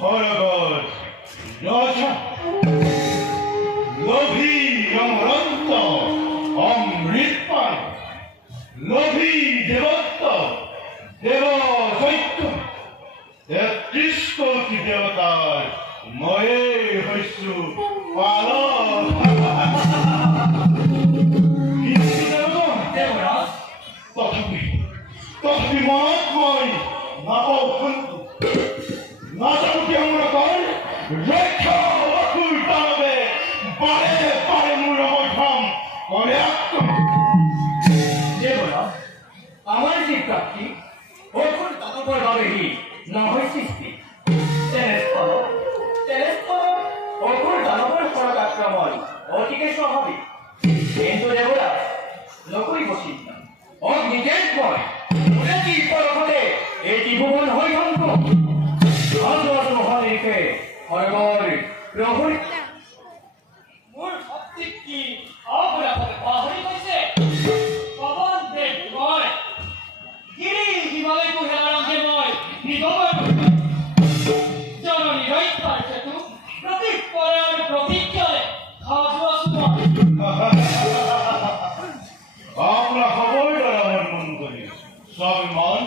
হরগর রাজা লোভী অমরন্ত অমৃতপান লোভী দেবত্ব দেব দৈত্য 33 কোটি দেবতার ময়ে হইছু পালন তথাপি মনত মই নাপাও শান্তি না জানো কি আমরা কর রক্ষা অকুল দানবে বারে বারে মূল অবধাম করে দেবরা আমার যে প্রাপ্তি অকুল দানবের ভাবেই না হয় সৃষ্টি অকুল দানবের সড়ক আক্রমণ অতিকে স্বাভাবিক কিন্তু দেবরা নকরি বসিত না অগ্নিকের পয় ওরা কি পরপরে এই ত্রিভুবন হরিহন্ত ভারতবর্ষ মহাদেশে হরগর প্রহরী মোর ভক্তি কি অপরাধে বাহরি হইছে পবন দেব মই গিরি হিমালয় কুহেলারাম যে মই নিদময় জননী রইতার সেতু প্রতীক পরায়ণ প্রতীক্ষায় খাওয়া সুমন আমরা খবরটা আমার মন করি স্বাভিমান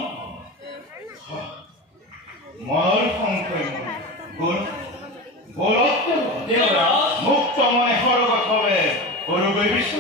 মার সংখ্যায় গুণ গোরত্ব দেবরাজ মুক্ত মনে হরগত হবে গরু বিশ্ব